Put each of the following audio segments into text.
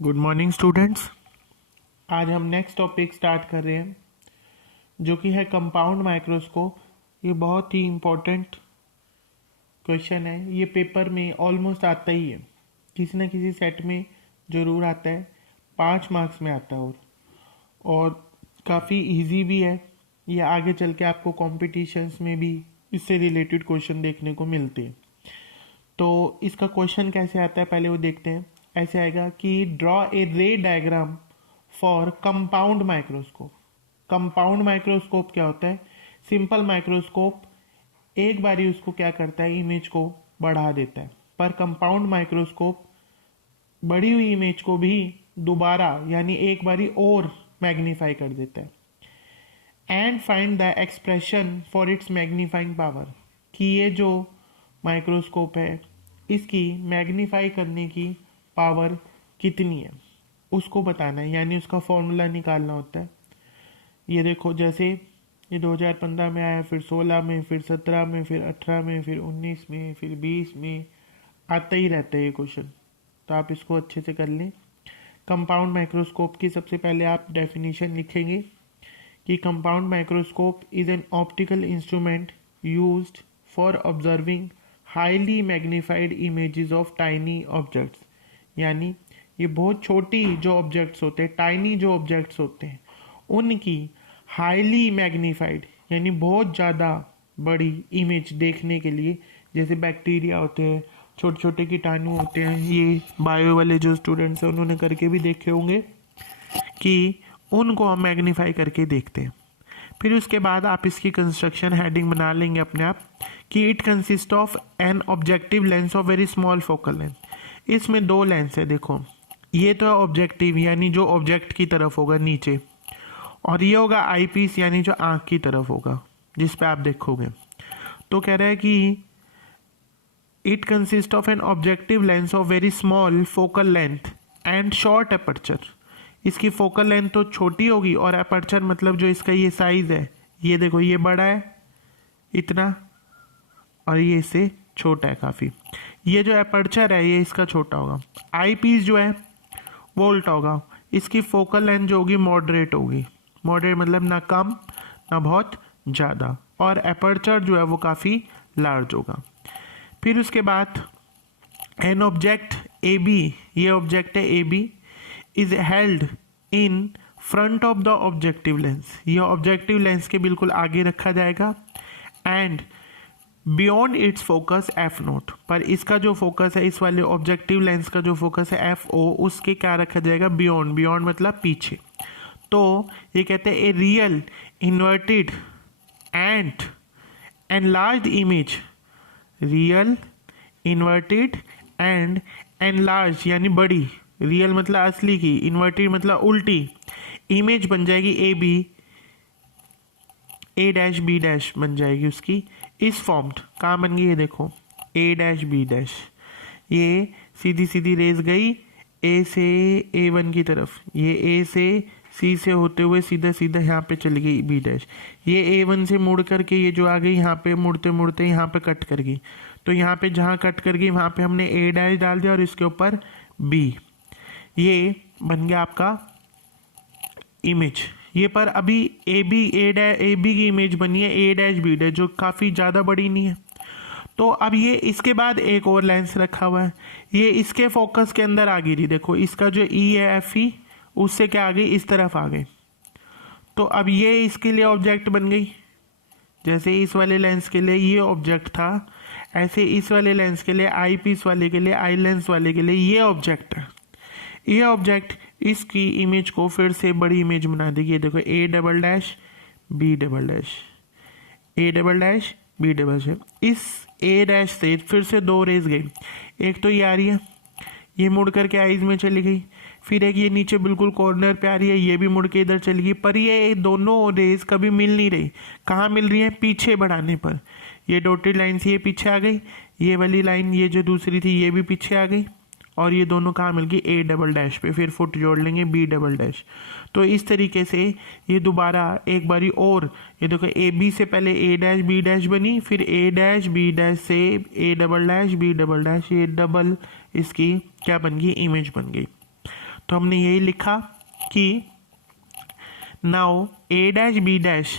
Good morning students. आज हम next topic start कर रहे हैं जो कि है कंपाउंड माइक्रोस्कोप। ये बहुत ही इम्पोर्टेंट क्वेश्चन है। ये पेपर में ऑलमोस्ट आता ही है, किसी न किसी सेट में ज़रूर आता है, 5 मार्क्स में आता है और काफ़ी इजी भी है। ये आगे चल के आपको कॉम्पिटिशन्स में भी इससे रिलेटेड क्वेश्चन देखने को मिलते हैं। तो इसका क्वेश्चन कैसे आता है पहले वो देखते हैं। ऐसे आएगा कि ड्रॉ ए रे diagram for compound microscope. Compound microscope क्या होता है? सिंपल माइक्रोस्कोप एक बारी उसको क्या करता है, इमेज को बढ़ा देता है, पर कंपाउंड माइक्रोस्कोप बढ़ी हुई इमेज को भी दोबारा यानी एक बारी और मैग्नीफाई कर देता है। And find the expression for its magnifying power, कि ये जो माइक्रोस्कोप है इसकी मैग्नीफाई करने की पावर कितनी है उसको बताना है, यानी उसका फॉर्मूला निकालना होता है। ये देखो, जैसे ये 2015 में आया, फिर 16 में, फिर 17 में, फिर 18 में, फिर 19 में, फिर 20 में, आता ही रहता है ये क्वेश्चन। तो आप इसको अच्छे से कर लें। कंपाउंड माइक्रोस्कोप की सबसे पहले आप डेफिनेशन लिखेंगे कि compound microscope is an optical instrument used for observing highly magnified images of tiny objects. यानी ये बहुत छोटी जो ऑब्जेक्ट्स होते हैं, टाइनी जो ऑब्जेक्ट्स होते हैं, उनकी हाईली मैग्नीफाइड यानी बहुत ज़्यादा बड़ी इमेज देखने के लिए, जैसे बैक्टीरिया होते हैं, छोटे छोटे कीटाणु होते हैं, ये बायो वाले जो स्टूडेंट्स हैं उन्होंने करके भी देखे होंगे कि उनको हम मैग्नीफाई करके देखते हैं। फिर उसके बाद आप इसकी कंस्ट्रक्शन हेडिंग बना लेंगे अपने आप कि it consist of an objective lens of very small focal length. इसमें 2 लेंस है। देखो, ये तो है ऑब्जेक्टिव यानी जो ऑब्जेक्ट की तरफ होगा नीचे, और ये होगा आई पीस यानी जो आँख की तरफ होगा जिस पे आप देखोगे। तो कह रहा है कि it consist of an objective lens of very small focal length and short aperture. इसकी फोकल लेंथ तो छोटी होगी और अपर्चर मतलब जो इसका ये साइज है, ये देखो ये बड़ा है इतना और ये इससे छोटा है काफ़ी। ये जो अपर्चर है ये इसका छोटा होगा। आई पीस जो है वो उल्टा होगा, इसकी फोकल लेंथ जो होगी मॉडरेट होगी। मॉडरेट मतलब ना कम ना बहुत ज़्यादा, और अपर्चर जो है वो काफ़ी लार्ज होगा। फिर उसके बाद एन ऑब्जेक्ट ए बी, ये ऑब्जेक्ट है A B, is held in front of the objective lens. यह ऑब्जेक्टिव लेंस के बिल्कुल आगे रखा जाएगा। And beyond its focus F naught, पर इसका जो फोकस है, इस वाले ऑब्जेक्टिव लेंस का जो फोकस है एफ ओ, उसके क्या रखा जाएगा, बियॉन्ड। बियॉन्ड मतलब पीछे। तो ये कहते हैं a real inverted and enlarged image, real inverted and enlarge यानी बड़ी, रियल मतलब असली की, इन्वर्टेड मतलब उल्टी, इमेज बन जाएगी A B, A dash B dash बन जाएगी उसकी। इस फॉर्म्ड कहाँ बन गई, ये देखो ए डैश बी डैश, ये सीधी सीधी रेस गई ए से A1 की तरफ, ये ए से सी से होते हुए सीधा सीधा यहाँ पे चली गई बी डैश, ये A1 से मुड़ करके ये जो आ गई यहाँ पे मुड़ते मुड़ते यहाँ पे कट कर गई। तो यहाँ पे जहाँ कट कर गई वहाँ पे हमने ए डैश डाल दिया और इसके ऊपर बी, ये बन गया आपका इमेज। ये पर अभी ए बी की इमेज बनी है ए डैश बी डैश, जो काफ़ी ज़्यादा बड़ी नहीं है। तो अब ये इसके बाद एक और लेंस रखा हुआ है, ये इसके फोकस के अंदर आ गई। देखो इसका जो ई है एफ ई, उससे क्या आ गई, इस तरफ आ गई। तो अब ये इसके लिए ऑब्जेक्ट बन गई। जैसे इस वाले लेंस के लिए ये ऑब्जेक्ट था, ऐसे इस वाले लेंस के लिए, आई पीस वाले के लिए, आई लेंस वाले के लिए ये ऑब्जेक्ट है। ये ऑब्जेक्ट इसकी इमेज को फिर से बड़ी इमेज बना देगी। ये देखो A double dash B double dash, A double dash B double dash. इस ए डैश से फिर से 2 रेज गई, एक तो ये आ रही है, ये मुड़ करके आईज में चली गई, फिर एक ये नीचे बिल्कुल कॉर्नर पे आ रही है, ये भी मुड़ के इधर चली गई। पर ये दोनों रेज कभी मिल नहीं रही। कहाँ मिल रही है, पीछे बढ़ाने पर। ये डॉटेड लाइन से ये पीछे आ गई, ये वाली लाइन ये जो दूसरी थी ये भी पीछे आ गई, और ये दोनों कहाँ मिल गई, ए डबल डैश पे, फिर फुट जोड़ लेंगे बी डबल डैश। तो इस तरीके से ये दोबारा एक बारी और, ये देखो ए बी से पहले ए डैश बी डैश बनी, फिर ए डैश बी डैश से A double dash B double dash, ये डबल इसकी क्या बन गई, इमेज बन गई। तो हमने यही लिखा कि now A dash B dash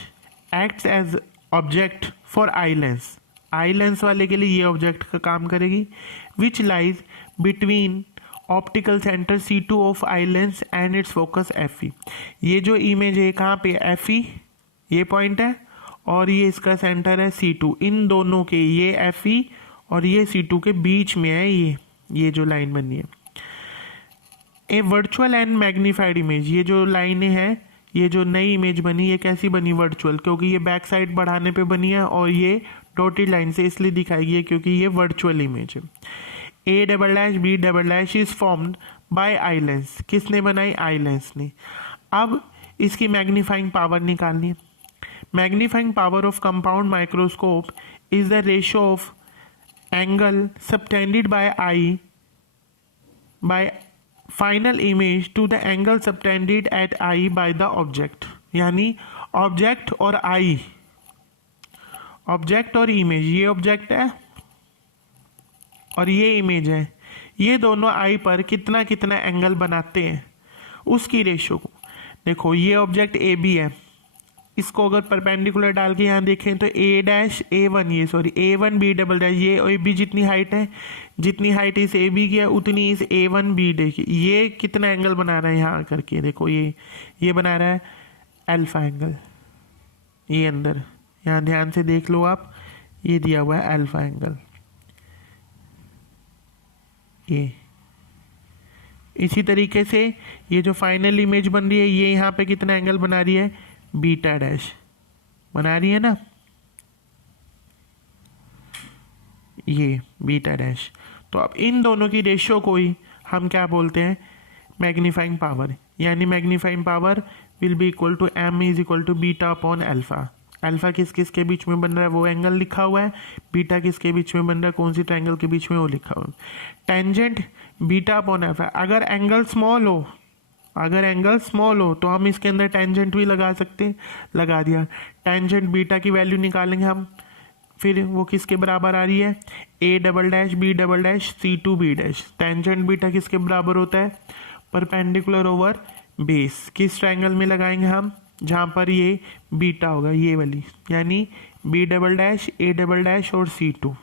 acts as object for eye lens. Eye lens वाले के लिए ये ऑब्जेक्ट का काम करेगी, which lies between optical centre C2 of eye lens and its focus FE। ये जो इमेज है कहाँ पे FE, ये पॉइंट है, और ये इसका सेंटर है C2। इन दोनों के, ये FE और ये C2 के बीच में है ये जो लाइन बनी है। ए वर्चुअल एंड मैग्नीफाइड इमेज, ये जो लाइनें हैं, ये जो नई इमेज बनी, ये कैसी बनी? वर्चुअल, क्योंकि ये बैक साइड बढ़ाने पे बनी है, और ये डॉटेड लाइन से इसलिए दिखाई गई है क्योंकि ये वर्चुअल इमेज है। A double dash B double dash is formed by eye lens. किसने बनाई? आई लेंस ने। अब इसकी मैग्नीफाइंग पावर निकालनी है। Magnifying power of compound microscope is the ratio of angle subtended by eye by final image to the angle subtended at eye by the object. यानी object और eye, object और image, ये object है और ये image है, ये दोनों आई पर कितना कितना एंगल बनाते हैं उसकी रेशियो को। देखो ये ऑब्जेक्ट ए बी है, इसको अगर परपेंडिकुलर डाल के यहाँ देखें तो ए डैश A1, ये sorry A1 B double dash, ये ए बी जितनी हाइट है, जितनी हाइट इस ए बी की है उतनी इस A1 B डे की। ये कितना एंगल बना रहा है यहाँ करके? देखो ये बना रहा है अल्फा एंगल। ये अंदर यहाँ ध्यान से देख लो आप, ये दिया हुआ है अल्फा एंगल। ये इसी तरीके से ये जो फाइनल इमेज बन रही है, ये यहाँ पे कितना एंगल बना रही है? बीटा डैश बना रही है ना, ये बीटा डैश। तो अब इन दोनों की रेशियो को ही हम क्या बोलते हैं? Magnifying power. यानी magnifying power will be equal to M is equal to beta upon alpha. Alpha किस किस के बीच में बन रहा है वो एंगल लिखा हुआ है, बीटा किसके बीच में बन रहा है, कौन सी ट्रायंगल के बीच में वो लिखा हुआ है। Tangent beta upon alpha. अगर एंगल स्मॉल हो तो हम इसके अंदर टेंजेंट भी लगा सकते हैं, लगा दिया। टेंजेंट बीटा की वैल्यू निकालेंगे हम, फिर वो किसके बराबर आ रही है? A double dash B double dash C2 B dash. Tangent beta किसके बराबर होता है? Perpendicular over base. किस ट्रायंगल में लगाएंगे हम? जहाँ पर ये बीटा होगा, ये वाली, यानी B double dash A double dash और C2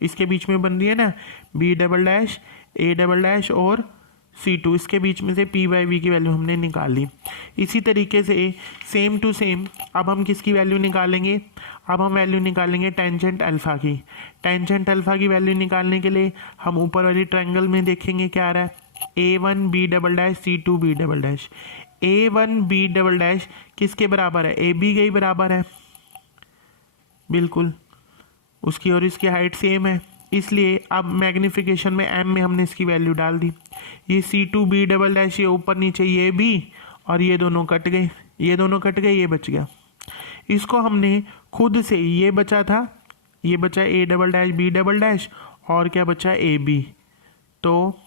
इसके बीच में बन रही है ना, B double dash A double dash और C2, इसके बीच में से P बाई V की वैल्यू हमने निकाली। इसी तरीके से सेम टू सेम अब हम किसकी वैल्यू निकालेंगे? अब हम वैल्यू निकालेंगे टेंजेंट अल्फा की। टेंजेंट अल्फा की वैल्यू निकालने के लिए हम ऊपर वाली ट्रायंगल में देखेंगे क्या आ रहा है? A1 B double dash C2 B double dash. A1 B double dash किसके बराबर है? AB के ही बराबर है, बिल्कुल, उसकी और इसकी हाइट सेम है, इसलिए अब मैग्निफिकेशन में M में हमने इसकी वैल्यू डाल दी। ये C2 B डबल डैश, ये ऊपर नीचे ये B, और ये दोनों कट गए, ये दोनों कट गए, ये बच गया। इसको हमने खुद से, ये बचा था, ये बचा A double dash B double dash, और क्या बचा? AB। तो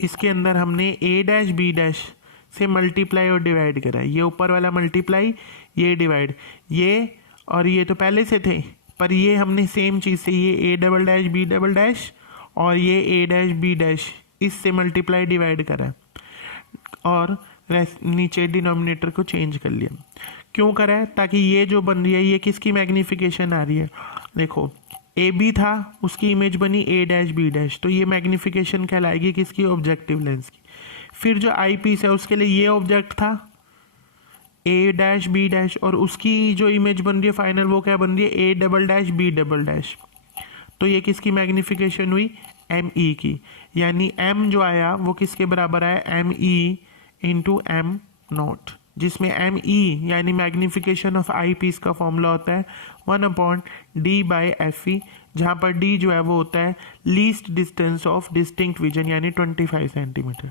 इसके अंदर हमने A डैश B डैश से मल्टीप्लाई और डिवाइड करा, ये ऊपर वाला मल्टीप्लाई, ये डिवाइड, ये और ये तो पहले से थे, पर ये हमने सेम चीज़ से, ये A double dash B double dash और ये A डैश B डैश, इससे मल्टीप्लाई डिवाइड करा और नीचे डिनोमिनेटर को चेंज कर लिया। क्यों करा है? ताकि ये जो बन रही है ये किसकी मैग्निफिकेशन आ रही है? देखो AB था, उसकी इमेज बनी A डैश B डैश, तो ये मैग्निफिकेशन कहलाएगी किसकी? ऑब्जेक्टिव लेंस की। फिर जो आई पीस है उसके लिए ये ऑब्जेक्ट था A डैश B डैश, और उसकी जो इमेज बन रही है फाइनल वो क्या बन रही है? A double dash B double dash. तो ये किसकी मैग्निफिकेशन हुई? ME की। यानी M जो आया वो किसके बराबर आया? ME इंटू M नोट, जिसमें ME यानी मैग्निफिकेशन ऑफ आई पीस का फॉर्मूला होता है 1/D बाई FE, जहाँ पर D जो है वो होता है least distance of distinct vision, यानी 25 सेंटीमीटर।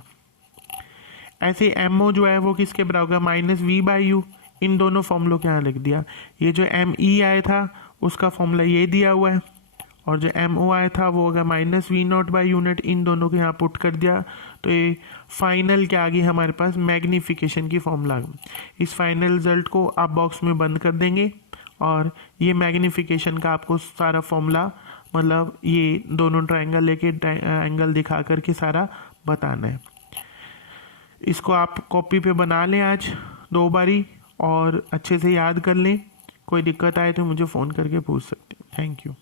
ऐसे MO जो है वो किसके बराबर होगा? -V/U। इन दोनों फॉर्मूलों के यहाँ लिख दिया। ये जो ME आया था उसका फॉर्मूला ये दिया हुआ है, और जो MO आया था वो होगा -V0/यूनिट। इन दोनों को यहाँ पुट कर दिया, तो ये फाइनल क्या आ गई हमारे पास? मैग्निफिकेशन की फॉर्मूला। इस फाइनल रिजल्ट को आप बॉक्स में बंद कर देंगे, और ये मैग्निफिकेशन का आपको सारा फॉर्मूला मतलब ये दोनों ट्रायंगल लेके एंगल दिखा करके सारा बताना है। इसको आप कॉपी पे बना लें आज 2 बारी और अच्छे से याद कर लें। कोई दिक्कत आए तो मुझे फ़ोन करके पूछ सकते हैं। Thank you.